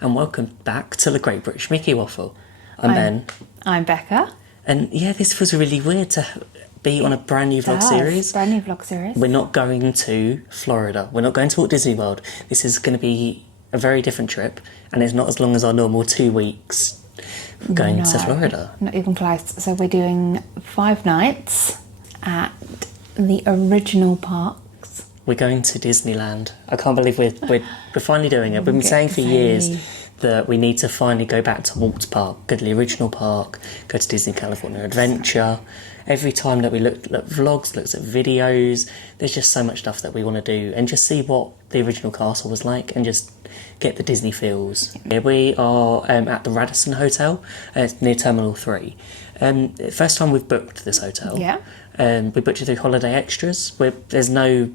and welcome back to the Great British Mickey Waffle. I'm Ben. I'm Becca. And yeah, this feels really weird to be on a brand new vlog series. Brand new vlog series. We're not going to Florida. We're not going to Walt Disney World. This is going to be a very different trip, and it's not as long as our normal 2 weeks going to Florida. Not even close. So we're doing 5 nights at the original parks. We're going to Disneyland. I can't believe we're finally doing it. We've been saying for years that we need to finally go back to Walt's Park, go to the original park, go to Disney California Adventure. Every time that we looked at vlogs, looked at videos, there's just so much stuff that we want to do and just see what the original castle was like and just get the Disney feels. Yeah, we are at the Radisson Hotel near Terminal 3. First time we've booked this hotel. Yeah. We booked it through Holiday Extras. There's no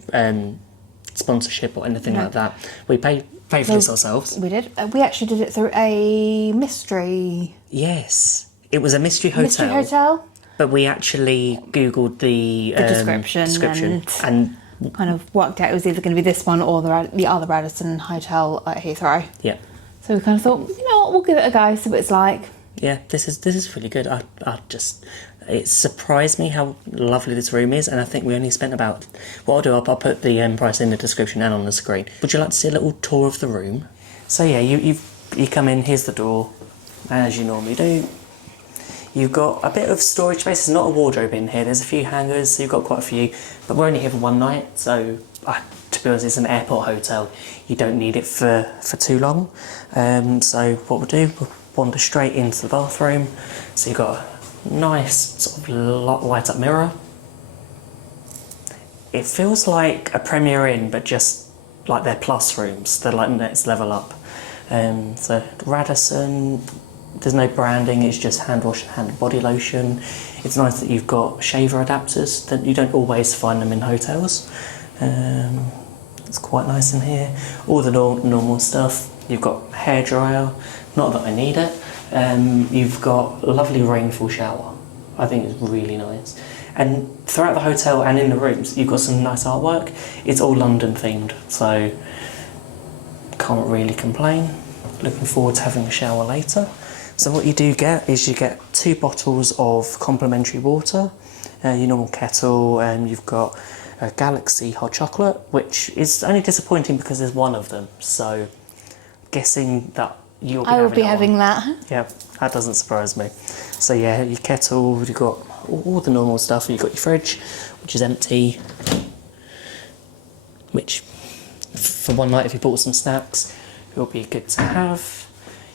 sponsorship or anything like that. We pay for this ourselves. We did. We actually did it through a mystery... Yes. It was a mystery hotel. Mystery hotel. But we actually Googled the description and kind of worked out it was either going to be this one or the other Radisson Hotel at Heathrow. Yeah. So we kind of thought, you know what, we'll give it a go, see what it's like. Yeah, this is really good. It surprised me how lovely this room is, and I think we only spent about... What I'll do, I'll put the price in the description and on the screen. Would you like to see a little tour of the room? So yeah, you come in, here's the door, as you normally do. You've got a bit of storage space. There's not a wardrobe in here. There's a few hangers, so you've got quite a few. But we're only here for one night, so to be honest, it's an airport hotel. You don't need it for too long. So what we'll do, we'll wander straight into the bathroom. So you've got a nice sort of light up mirror. It feels like a Premier Inn, but just like their plus rooms. They're like next level up. So Radisson, there's no branding, it's just hand wash and hand body lotion. It's nice that you've got shaver adapters, that you don't always find them in hotels. It's quite nice in here. All the normal stuff. You've got hairdryer, not that I need it. You've got a lovely rainfall shower. I think it's really nice. And throughout the hotel and in the rooms, you've got some nice artwork. It's all London themed, so can't really complain. Looking forward to having a shower later. So what you do get is you get 2 bottles of complimentary water, your normal kettle, and you've got a Galaxy hot chocolate, which is only disappointing because there's one of them. So guessing that you'll be having that. Yeah, that doesn't surprise me. So yeah, your kettle, you've got all the normal stuff. You've got your fridge, which is empty, which for one night if you bought some snacks, it will be good to have.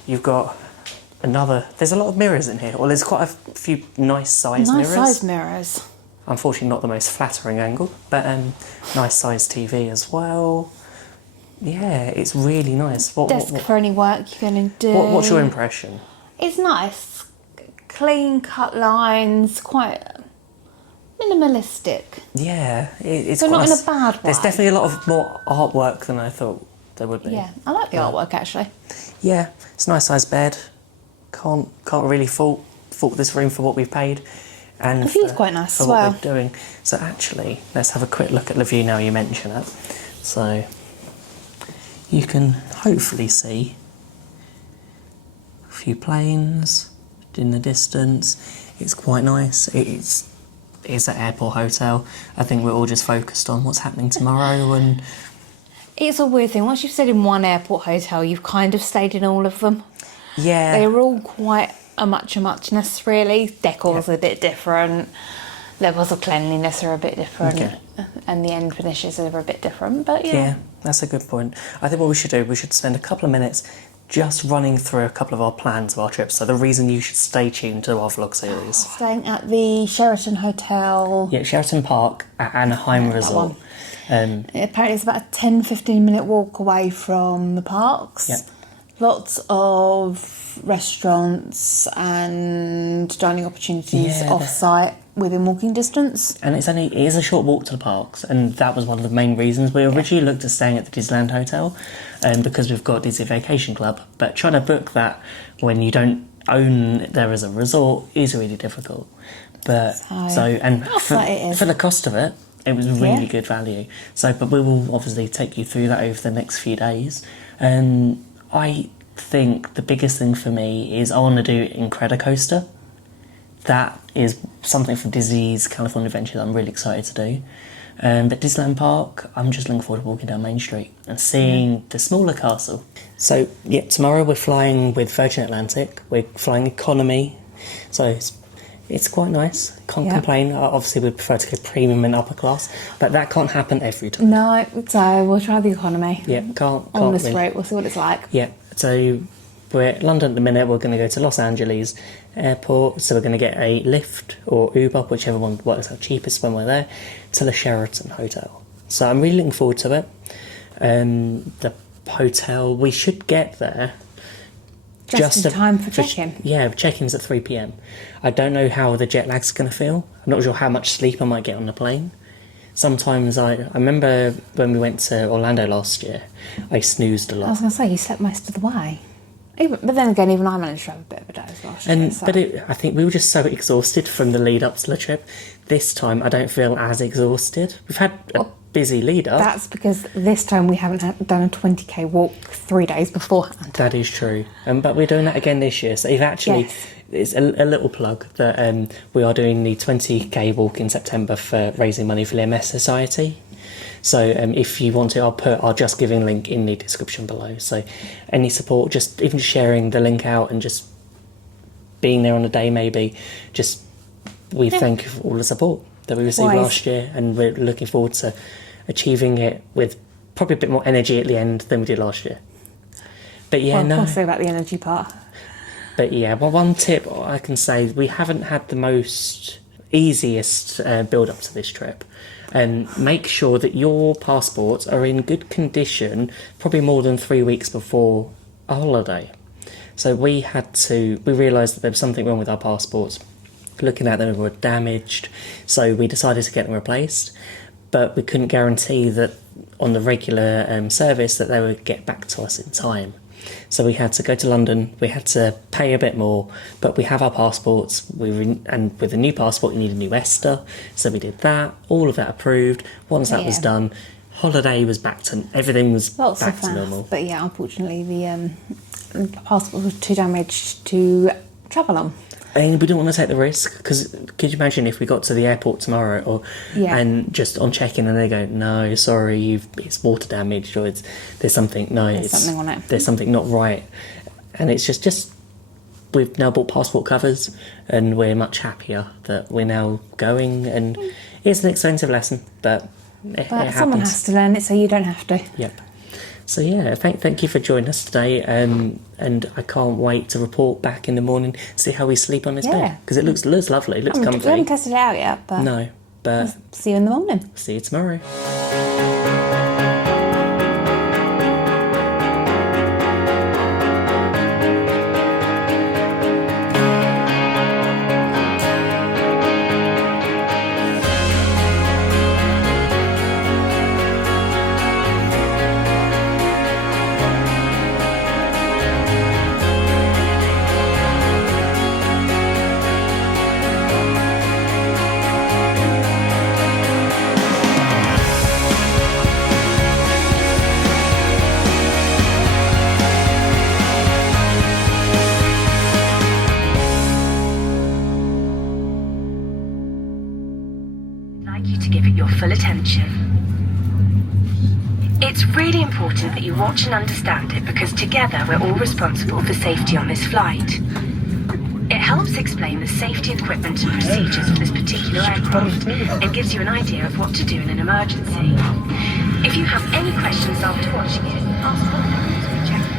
You've got there's a lot of mirrors in here. Well, there's quite a few nice sized mirrors. Nice sized mirrors. Unfortunately not the most flattering angle, but nice sized TV as well. Yeah, it's really nice. Desk for any work you're going to do. What's your impression? It's nice. Clean cut lines, quite minimalistic. Yeah, it's so not in a bad way. There's definitely a lot of more artwork than I thought there would be. Yeah, I like the artwork actually. Yeah, it's a nice sized bed. Can't really fault this room for what we've paid, and the view's quite nice for what we're doing. So actually, let's have a quick look at the view now you mention it. So you can hopefully see a few planes in the distance. It's quite nice. It's an airport hotel. I think we're all just focused on what's happening tomorrow, and it's a weird thing. Once you've stayed in one airport hotel, you've kind of stayed in all of them. Yeah. They're all quite a muchness, really. Decor's a bit different. Levels of cleanliness are a bit different. Okay. And the end finishes are a bit different, but Yeah, that's a good point. I think what we should do, we should spend a couple of minutes just running through a couple of our plans of our trips. So the reason you should stay tuned to our vlog series. Staying at the Sheraton Hotel. Yeah, Sheraton Park at Anaheim Resort. Apparently it's about a 10-15 minute walk away from the parks. Yep. Lots of restaurants and dining opportunities off-site within walking distance. And it is a short walk to the parks, and that was one of the main reasons. We originally looked at staying at the Disneyland Hotel because we've got Disney Vacation Club, but trying to book that when you don't own there as a resort is really difficult. But for the cost of it was really good value. So, but we will obviously take you through that over the next few days. think the biggest thing for me is I want to do Incredicoaster. That is something from Disney's California Adventures I'm really excited to do. But Disneyland Park, I'm just looking forward to walking down Main Street and seeing the smaller castle. So, yeah, tomorrow we're flying with Virgin Atlantic. We're flying economy, so it's quite nice. Can't complain. Obviously, we prefer to go premium and upper class, but that can't happen every time. No, so we'll try the economy. Yeah, can't on this really. route. We'll see what it's like. Yeah, so we're at London at the minute. We're going to go to Los Angeles Airport, so we're going to get a Lyft or Uber, whichever one works out cheapest when we're there, to the Sheraton Hotel. So I'm really looking forward to it. The hotel, we should get there Just in time for check-in. Yeah, check-in's at 3 p.m. I don't know how the jet lag's going to feel. I'm not sure how much sleep I might get on the plane. Sometimes I remember when we went to Orlando last year, I snoozed a lot. I was going to say, you slept most of the way. But then again, even I managed to have a bit of a doze last year. So. But I think we were just so exhausted from the lead up to the trip. This time, I don't feel as exhausted. We've had a busy lead up. That's because this time we haven't done a 20k walk 3 days beforehand. That is true. But we're doing that again this year. So if actually, it's a little plug that we are doing the 20k walk in September for raising money for the MS Society. So if you want to, I'll put our Just Giving link in the description below. So any support, just even sharing the link out and just being there on the day maybe, we thank you for all the support that we received last year, and we're looking forward to achieving it with probably a bit more energy at the end than we did last year. But yeah, I'll say about the energy part. But yeah, well, one tip I can say, we haven't had the most easiest build up to this trip. Make sure that your passports are in good condition, probably more than 3 weeks before a holiday. So we realised that there was something wrong with our passports. Looking at them, they were damaged, so we decided to get them replaced. But we couldn't guarantee that on the regular service that they would get back to us in time. So we had to go to London, we had to pay a bit more, but we have our passports, and with a new passport you need a new ESTA, so we did that, all of that approved. Once that was done, holiday was back to, everything was back to normal. But yeah, unfortunately the passport was too damaged to travel on. And we didn't want to take the risk, because could you imagine if we got to the airport tomorrow and just on check-in and they go, no, sorry, it's water damaged, or there's something on it. There's something not right. And it's just we've now bought passport covers and we're much happier that we're now going, and it's an expensive lesson, but it happens. Someone has to learn it, so you don't have to. Yep. So yeah, thank you for joining us today, and I can't wait to report back in the morning, see how we sleep on this bed, because it looks lovely, it looks comfy. We haven't tested it out yet, but no, but we'll see you in the morning. See you tomorrow. Full attention. It's really important that you watch and understand it, because together we're all responsible for safety on this flight. It helps explain the safety equipment and procedures for this particular aircraft and gives you an idea of what to do in an emergency. If you have any questions after watching it, ask board members or check.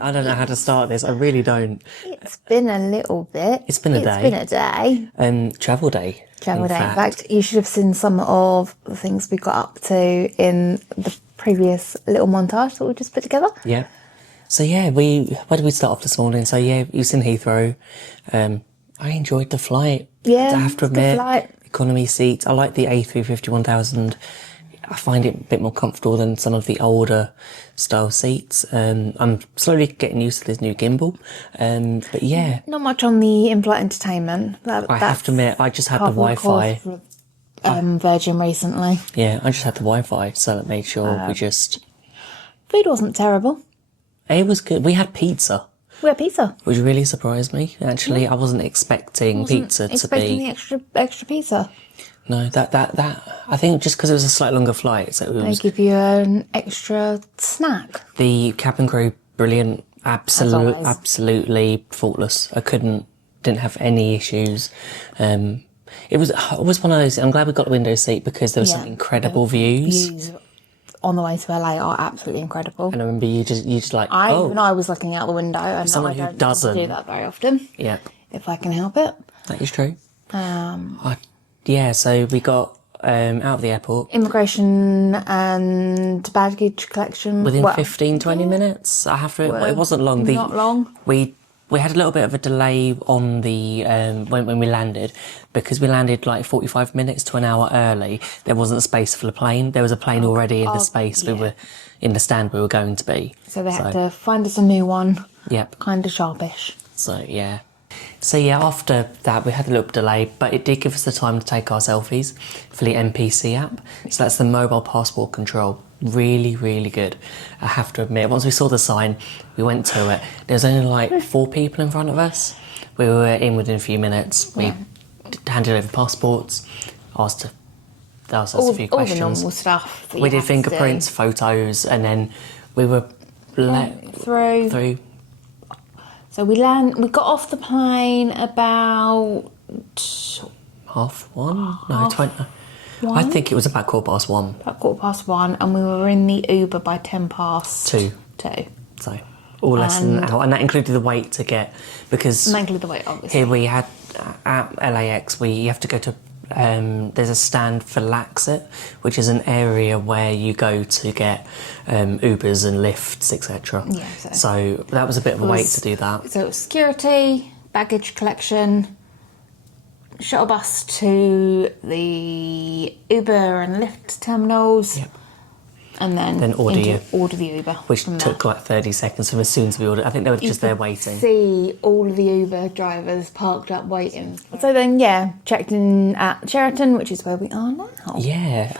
I don't know how to start this. I really don't. It's been a little bit. It's been a day. It's been a day. Travel day. Travel day. In fact, you should have seen some of the things we got up to in the previous little montage that we just put together. Yeah. So yeah, where did we start off this morning? So yeah, you was in Heathrow. I enjoyed the flight. Yeah, I have to it's a good admit, flight. Economy seats. I like the A350-1000. I find it a bit more comfortable than some of the older style seats. I'm slowly getting used to this new gimbal. But yeah. Not much on the in-flight entertainment. I have to admit, I just had the Wi-Fi. Virgin recently. Yeah, I just had the Wi-Fi, so that made sure we just... Food wasn't terrible. It was good. We had pizza. We had pizza. Which really surprised me, actually. I wasn't expecting pizza to be... expecting the extra pizza. No, that I think just because it was a slightly longer flight, so it They was... give you an extra snack. The cabin crew, brilliant. always. Absolutely faultless. Didn't have any issues. It was one of those... I'm glad we got the window seat because there were some incredible views. Views on the way to LA are absolutely incredible. And I remember you just like, Even I was looking out the window, and someone I who don't doesn't. do that very often. Yeah, If I can help it. that is true. Yeah, so we got out of the airport Immigration and baggage collection. within 15-20 minutes. I have to. It wasn't long. Not long. We had a little bit of a delay on the when we landed because we landed like 45 minutes to an hour early. There wasn't a space for the plane. There was a plane already in the space we were in the stand we were going to be. So they had to find us a new one. Yep. Kind of sharpish. So yeah. So yeah, after that we had a little delay, but it did give us the time to take our selfies for the MPC app. So that's the mobile passport control. Really, really good. I have to admit, once we saw the sign, we went to it. There was only like 4 people in front of us. We were in within a few minutes. We handed over passports, asked us a few questions. All the normal stuff. We did fingerprints, photos, and then we were let through. So we got off the plane about 1:30. No, 20. I think it was about 1:15. About 1:15, and we were in the Uber by 2:10. 2. So all less than an hour, and that included the wait to get because And that included the wait, obviously. here we had at LAX you have to go to there's a stand for lax-it, which is an area where you go to get Ubers and lifts, etc. Yeah, so that was a bit of a wait to do that. So it was security, baggage collection, shuttle bus to the Uber and Lyft terminals. Yep. And then order the Uber. Which took like 30 seconds from as soon as we ordered. I think they were just there waiting. See all of the Uber drivers parked up waiting. So then, checked in at Sheraton, which is where we are now. Yeah,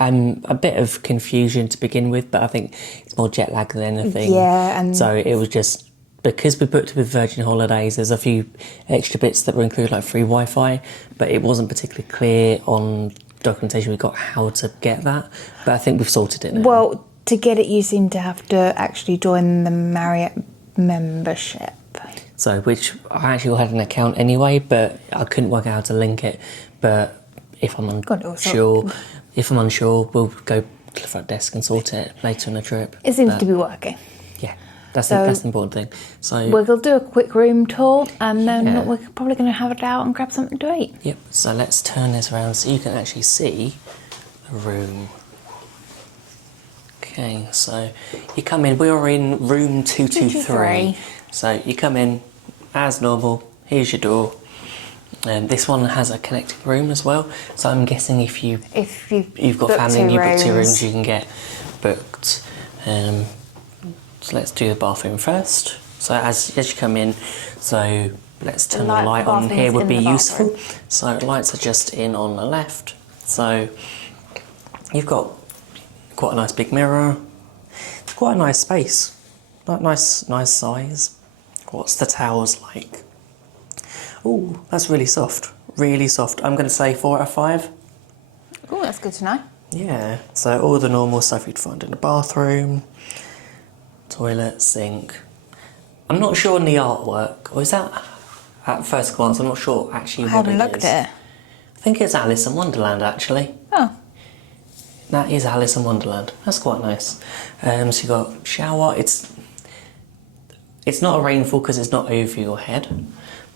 a bit of confusion to begin with, but I think it's more jet lag than anything. Yeah, and so it was just because we booked with Virgin Holidays. There's a few extra bits that were included, like free Wi-Fi, but it wasn't particularly clear on documentation we got how to get that. But I think we've sorted it now. Well, to get it, you seem to have to actually join the Marriott membership. So, which I actually had an account anyway, but I couldn't work out how to link it. But if I'm unsure, we'll go to the front desk and sort it later on the trip. It seems to be working. Yeah, that's the important thing. So we'll do a quick room tour, and then we're probably going to have it out and grab something to eat. Yep. So let's turn this around so you can actually see the room. Okay, so you come in. We are in room 223. So you come in as normal. Here's your door. This one has a connecting room as well. So I'm guessing if you've got family and you book 2 rooms, you can get booked. So let's do the bathroom first. So as you come in, so let's turn the light on here would be useful. So lights are just in on the left. So you've got quite a nice big mirror. It's quite a nice space. Nice size. What's the towels like? Oh, that's really soft. Really soft. I'm going to say 4 out of 5. Oh, that's good to know. Yeah. So all the normal stuff you'd find in a bathroom, toilet, sink. I'm not sure on the artwork. Or is that at first glance? I'm not sure actually what it is. I haven't looked at it. I think it's Alice in Wonderland actually. Oh. That is Alice in Wonderland. That's quite nice. So you've got shower. It's It's not a rainfall because it's not over your head,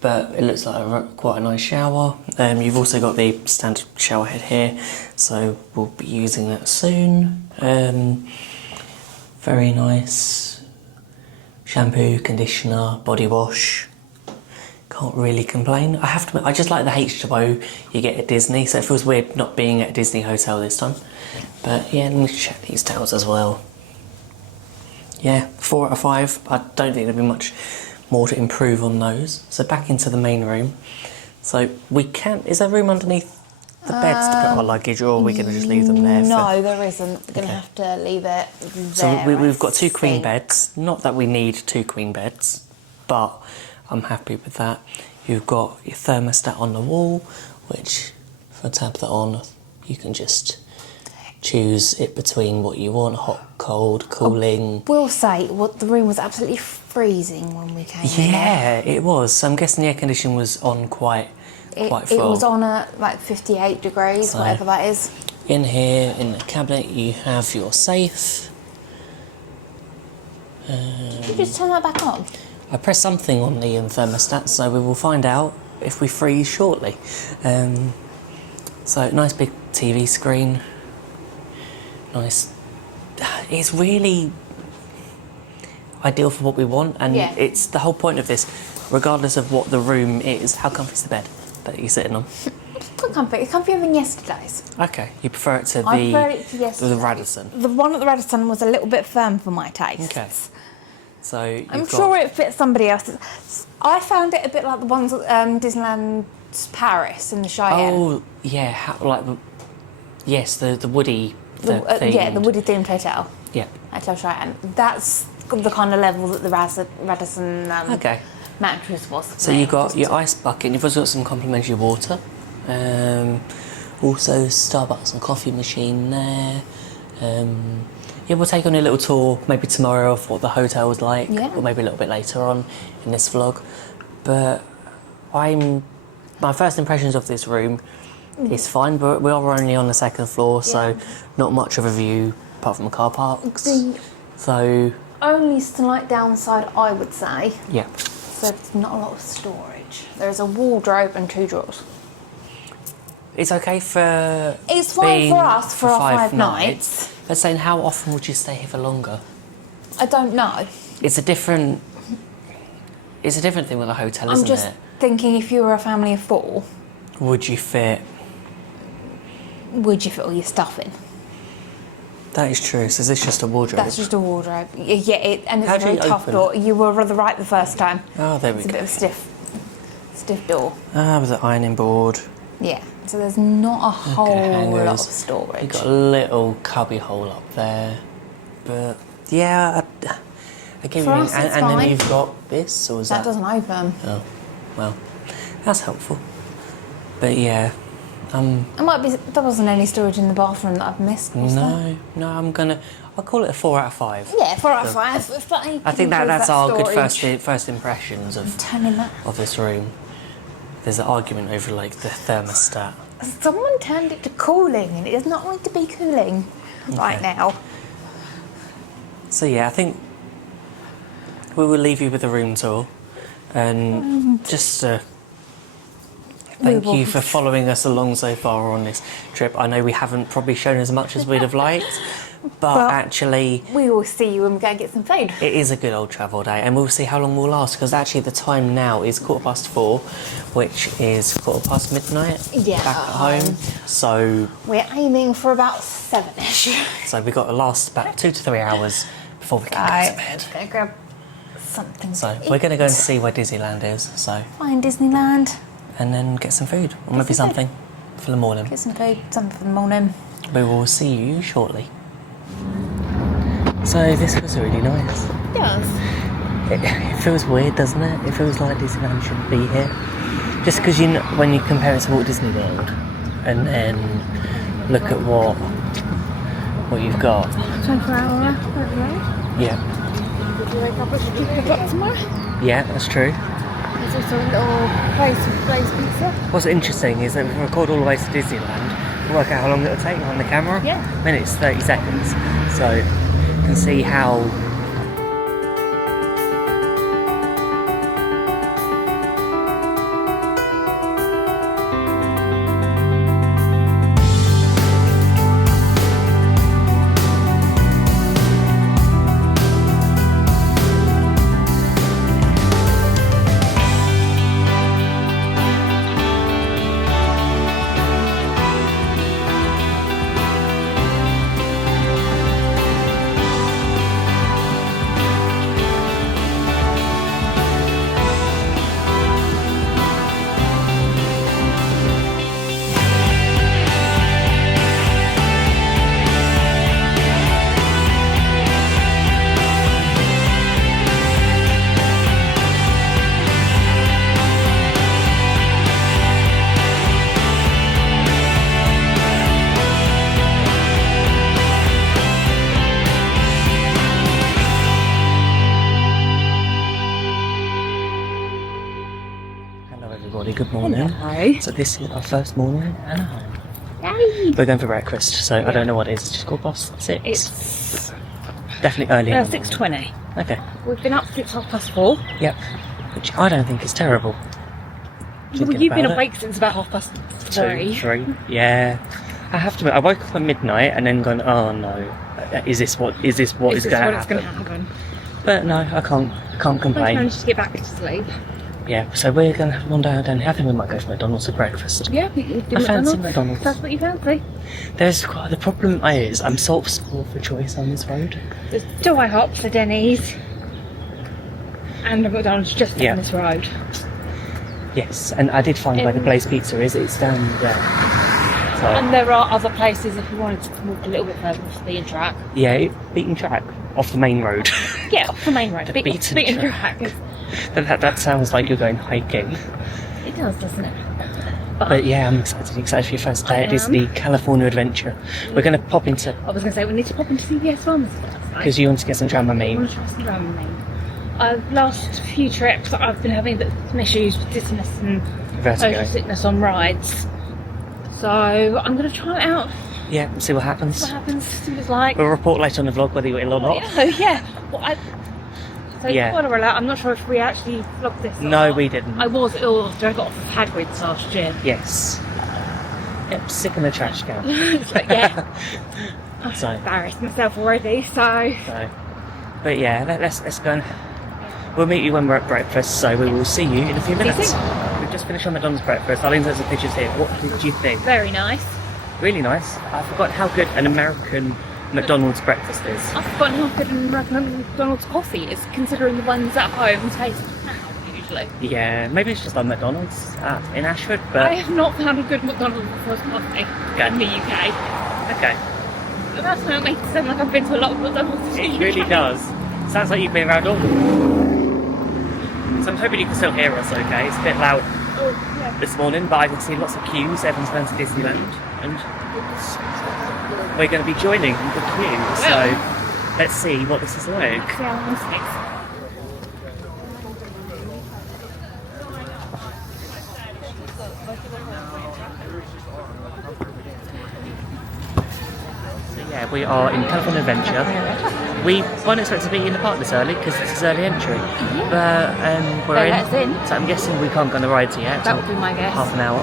but it looks like quite a nice shower. You've also got the standard shower head here, so we'll be using that soon. Very nice shampoo, conditioner, body wash. Can't really complain. I have to admit, I just like the H2O you get at Disney, so it feels weird not being at a Disney hotel this time. But yeah, let me check these towels as well. Yeah, 4 out of 5. I don't think there'll be much more to improve on those. So back into the main room. So we can, is there room underneath the beds to put our luggage, or are we going to just leave them there? No, there isn't. We're going to have to leave it there. So we've got 2 queen beds. Not that we need 2 queen beds, but I'm happy with that. You've got your thermostat on the wall, which if I tap that on, you can just choose it between what you want, hot, cold, cooling. We'll say the room was absolutely freezing when we came in. Yeah, it was. So I'm guessing the air conditioning was on quite full. It was on at like 58 degrees, so whatever that is. In here, in the cabinet, you have your safe. Did you just turn that back on? I pressed something on the thermostat, so we will find out if we freeze shortly. So nice big TV screen. Nice. It's really ideal for what we want, and it's the whole point of this, regardless of what the room is. How comfy is the bed that you're sitting on? It's quite comfy. It's comfier than yesterday's. Okay, you prefer it to I prefer it to yesterday's. the Radisson. The one at the Radisson was a little bit firm for my taste. Okay. So I'm sure it fits somebody else's. I found it a bit like the ones at Disneyland Paris in the Cheyenne. Oh yeah, yes, the woody. Yeah, the woody themed hotel. Yeah. Hotel Cheyenne. That's the kind of level that the Radisson mattress was. So you've got your ice bucket, and you've also got some complimentary water. Also Starbucks and coffee machine there. Yeah, we'll take on a little tour maybe tomorrow of what the hotel was like, or maybe a little bit later on in this vlog. But my first impressions of this room is fine, but we are only on the 2nd floor, so not much of a view apart from the car parks. So only slight downside, I would say. Yeah. So it's not a lot of storage. There's a wardrobe and 2 drawers. It's okay for. It's fine for us for our 5 nights. They're saying, how often would you stay here for longer? I don't know. It's a different thing with a hotel, isn't it? I'm just thinking, if you were a family of 4, would you fit all your stuff in? That is true. So is this just a wardrobe? That's just a wardrobe. Yeah, and it's How a do very you tough open door. You were rather right the first time. Oh, there we It's a go. bit of a stiff door. With the ironing board. Yeah, so there's not a whole lot of Hangers. storage. You've got a little cubby hole up there. But yeah, I get For what you mean. us, it's And then fine. you've got this, or is That doesn't open. Oh, well, that's helpful. But yeah, There wasn't any storage in the bathroom that I've missed, was there? no, I'll call it a 4 out of 5. Yeah, 4 out of 5. If that I think that's our good storage. first impressions Turning that. of this room. There's an argument over like the thermostat. Someone turned it to cooling, and it is not going to be cooling right now. So yeah, I think we will leave you with a room tour, and just thank you for following us along so far on this trip. I know we haven't probably shown as much as we'd have liked, but actually we will see you when we go and get some food. it is a good old travel day, and we'll see how long we'll last, because actually the time now is 4:15, which is 4:15 midnight back at home. So we're aiming for about 7ish. So we've got to last about 2 to 3 hours before we can get to bed. Go grab something. So we're going to go and see where Disneyland is. So Find Disneyland. and then get some food, or maybe some something for the morning. Get some food, something for the morning. We will see you shortly. So this was really nice. It does. It feels weird, doesn't it? It feels like Disneyland shouldn't be here. Just because when you compare it to Walt Disney World, and then look at what you've got. 24-hour, Yeah. Did you wake up a stupid clock tomorrow? Yeah, that's true. There's also a little place with glazed pizza. What's interesting is that if we record all the way to Disneyland, we'll work out how long it'll take on the camera. Yeah. Minutes, 30 seconds. So you can see how everybody, good morning. Hello. So this is our first morning in Anaheim. Yay! We're going for breakfast, so I don't know what it is. It's just called past 6. It's Definitely early. 6:20. Okay. We've been up since 4:30. Yep. Which I don't think is terrible. Well, you've been awake since about 3:30. 3. Yeah. I have to admit, I woke up at midnight and then gone, oh no, is this what is going to happen? But no, I can't I complain. managed to get back to sleep. Yeah, so we're going to have one down. I think we might go for McDonald's for breakfast. Yeah, we did I fancy McDonald's. McDonald's. That's what you fancy. The problem is I'm sort of spoiled for choice on this road. There's 2 IHOPs, for Denny's, and a McDonald's just down this road. Yes, and I did find where the Blaze Pizza is. It's down there. So, And there are other places if you wanted to walk a little bit further off the beaten track. yeah, beaten track off the main road. Yeah, off the main road. The beaten track. that sounds like you're going hiking. It does, doesn't it? But yeah, I'm excited for your first day at Disney California adventure. We're going to pop into, I was going to say, we need to pop into CVS Pharmacy. because you want to get some I want Dramamine. to try some Dramamine. Last few trips, I've been having a bit of some issues with dizziness and Vertigo. motion sickness on rides. So I'm going to try it out. Yeah, see what happens. See what happens. See what it's like. We'll report later on the vlog whether you're ill or not. Oh, yeah. Well, so Yeah. spoiler alert, I'm not sure if we actually vlogged this or No, not. we didn't. I was ill after I got off of Hagrid's last year. Yes. Yep, sick in the trash can. But yeah, I've So. embarrassed myself already, so... But yeah, let's go and we'll meet you when we're at breakfast, so we will see you in a few minutes. soon. We've just finished on McDonald's breakfast. I'll insert some pictures here. What did you think? Very nice. Really nice. I forgot how good an American McDonald's breakfast is. I've forgotten how good an American McDonald's coffee is, considering the ones at home taste now, usually. Yeah, maybe it's just on McDonald's in Ashford, I but have not found a good McDonald's coffee in the UK. okay. But that's not makes it sound like I've been to a lot of McDonald's in It the really UK. does. Sounds like you've been around all. So I'm hoping you can still hear us okay. It's a bit loud Oh, yeah. this morning, but I can see lots of queues. Everyone's going to Disneyland, and we're going to be joining the queue. So let's see what this is like. See how long this takes. Yeah, we are in California Adventure. We weren't expected to be in the park this early because this is early entry, but we're They in. let us in. So I'm guessing we can't go on the rides yet. That would be my guess. Half an hour.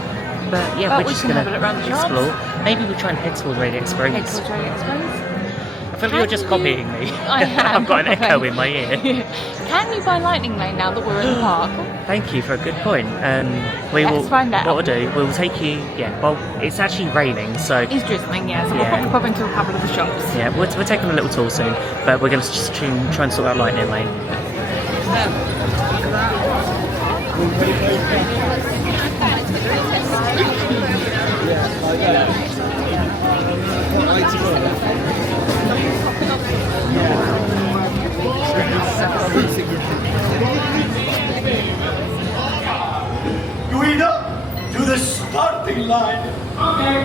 But yeah, But we're we just can going have a to look around the shops. explore. Maybe we'll try and head towards Radiator Springs. Head towards Radiator Springs. I feel like you're just copying me. I am. I've got an echo in my ear. Can you buy Lightning Lane now that we're in the park? Thank you for a good point. We Let's will. find out. What we'll do, we'll take you. Yeah. Well, it's actually raining, so It's drizzling, yeah, so Yeah. we'll probably pop into a couple of the shops. yeah, we're taking a little tour soon. But we're going to just try and sort out Lightning Lane. Guida to the starting line. Okay.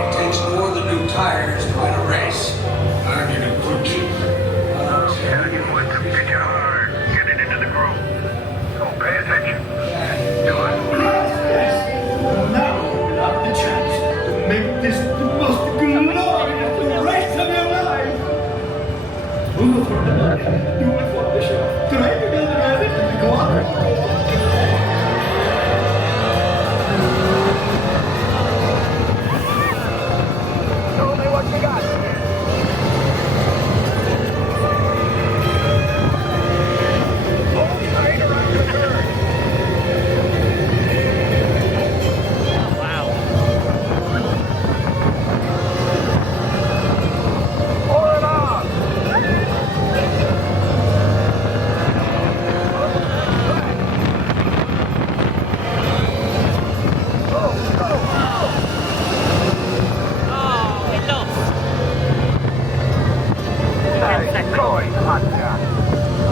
It takes more than new tires to win a race. I'm in a good shape. Tell you what, get your hard. Get it into the groove. So pay attention. Do it. Now you have the chance to make this the most glorious race of your life. Ooh, do it for the show. Try to get ready to go on. Show me what you got. Hold tight around the curve. Wow. Pull it off. Oh, we lost. Nice going, hot shot.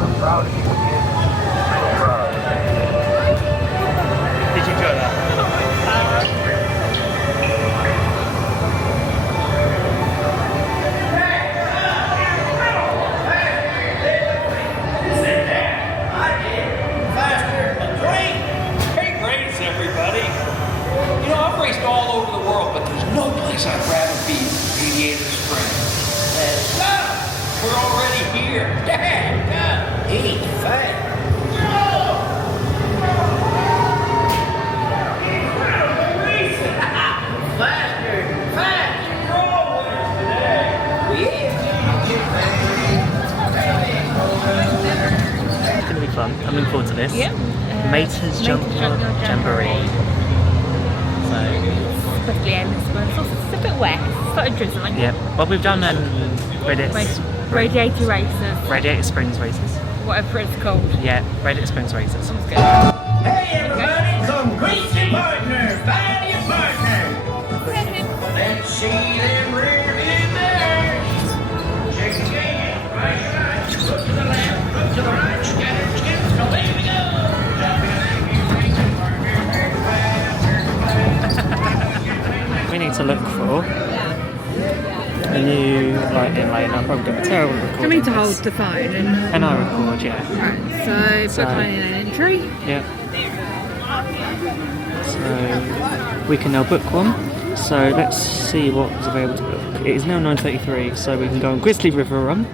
I'm proud of you, kid. So proud. Did you enjoy that? Faster, It's going to be fun. I'm looking forward to this. Yep. Mater's Jamboree. So, Swiftly aiming this one. It's a bit wet. It's started drizzling. yeah. Well, we've done Radiator races. Radiator Springs races. Whatever it's called. Yeah, Radiator Springs races. Sounds good. Hey everybody, come greet your partner, find your partner. Let's see them rear in there. Shake the gate, right side, look to the left, look to the right, scatter, skips, away we go. We need to look for a new lighting lane. I'm probably doing a terrible recording. I need to hold the phone And I record, yeah. Right, so book lane and entry. Yeah. So we can now book one. So let's see what is available to book. It is now 9:33, so we can go on Grizzly River Run,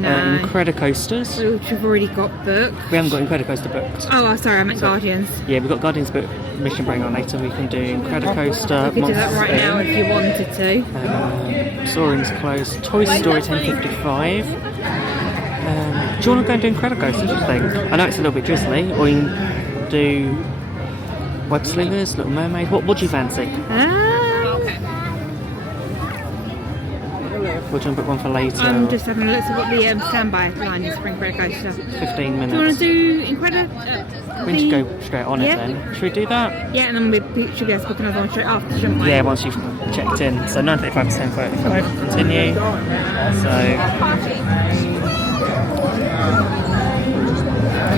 No. Incredicoasters. Which we've already got booked. We haven't got Incredicoaster booked. Oh, sorry, I meant Guardians. Yeah, we've got Guardians booked. Mission Bring On later. We can do Incredicoaster. We could do that right now if you wanted to. Soaring's closed. Toy Story 10:55. Do you want to go and do Incredicoaster? What do you think? I know it's a little bit drizzly. Or you can do Web Slingers, Little Mermaid. What do you fancy? We'll try and book one for later. I'm just having a look at what the standby line is for Incredicoaster. 15 minutes. Do you want to do We need to go straight on it then. Should we do that? Yeah, and then we should be able to book another one straight after, shouldn't we? Yeah, once you've checked in. So 9:35 to 10:35. Continue. So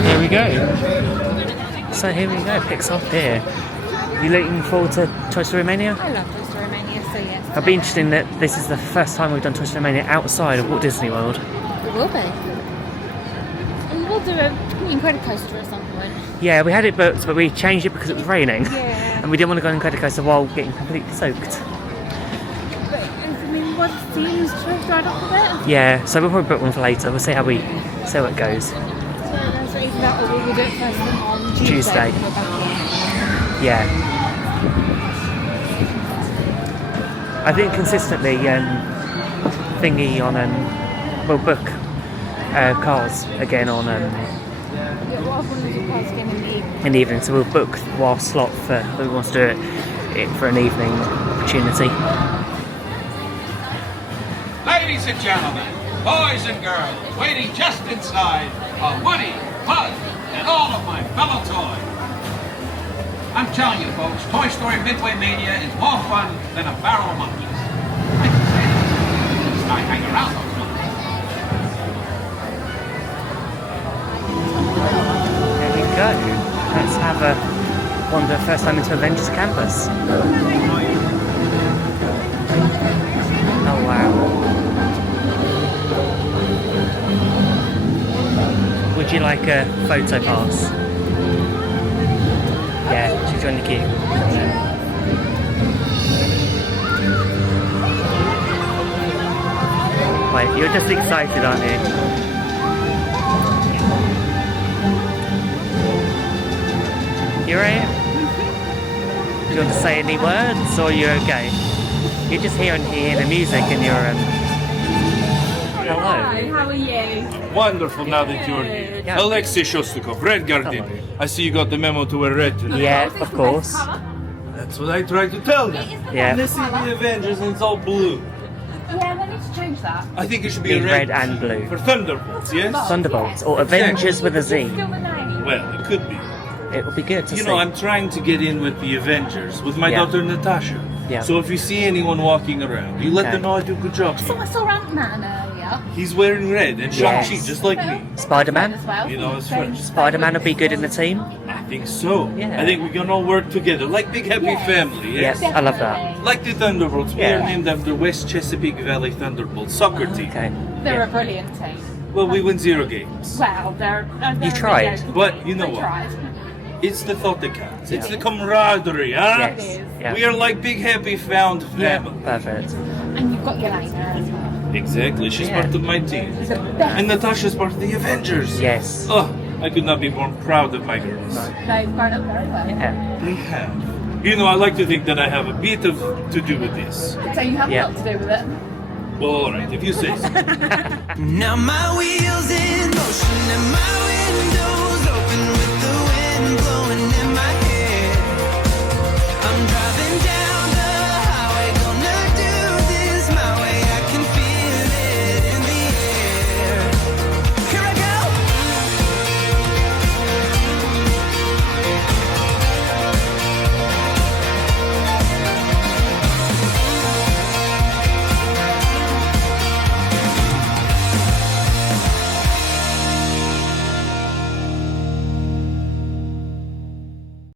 here we go. So here we go. Picks up here. You looking forward to Toy Story Mania? I love Toy Story Mania, so yes. I'd be interested in that this is the first time we've done Toy Story Mania outside of Walt Disney World. It will be. And we'll do an Incredicoaster at some point. Yeah, we had it booked, but we changed it because it was raining. Yeah. And we didn't want to go on Incredicoaster while getting completely soaked. But, I mean, what seems to have dried off a bit. Yeah, so we'll probably book one for later. We'll see how it goes. So that's what either that or we will do it first thing on Tuesday. when we're back in. Yeah. I think consistently thingy on we'll book cars again on Yeah, what I've wanted to do is again in the evening. in the evening, so we'll book our slot for who wants to do it for an evening opportunity. Ladies and gentlemen, boys and girls, waiting just inside are Woody, Buzz, and all of my fellow toys. I'm telling you folks, Toy Story Midway Mania is more fun than a barrel of monkeys. I hang around those monkeys. There we go. Let's have a wander first time into Avengers campus. Oh wow. Would you like a photo pass? Yeah, she's join the queue. Wait, you're just excited, aren't you? You right? Do you want to say any words, or are you okay? You're just hearing the music and you're hello. Hi, how are you? Wonderful now that you're here. Yeah. Alexei Shostakov, Red Guardian. Hello. I see you got the memo to wear red today. Yeah, of course. That's what I tried to tell them. Yeah. This is the Avengers and it's all blue. Yeah, they need to change that. I think it should be Be a red and blue. For Thunderbolts, yes? Thunderbolts or Avengers with a Z. Still the name. Well, it could be. It would be good to You see. know, I'm trying to get in with the Avengers with my Yeah. daughter Natasha. Yeah. So if you see anyone walking around, you let Okay. them know I do a good job. So I saw Ant-Man earlier. He's wearing red and Yes. Shang-Chi, just like me. Spider-Man. As well. You know, it's first. Spider-Man would be good in the team. I think so. Yeah. I think we can all work together like big happy Yes. family. Yes. Yes, I love that. Like the Thunderbolts, we Yeah. are named after West Chesapeake Valley Thunderbolts soccer team. Okay. They're a brilliant team. Well, we win 0 games. Well, they're You tried. But you know They what? tried. It's the thought that counts. It's Yeah. the camaraderie, huh? Yes. Yeah. We are like big happy found Yeah. family. Perfect. And you've got your name there as well. Exactly, she's part of my team. She's the best. And Natasha's part of the Avengers. Yes. Oh, I could not be more proud of my girls. They've grown up very well. Yeah. They have. You know, I like to think that I have a bit of to do with this. So you have a Yeah. lot to do with it. Well, alright, if you say so. Now my wheels in motion and my windows open with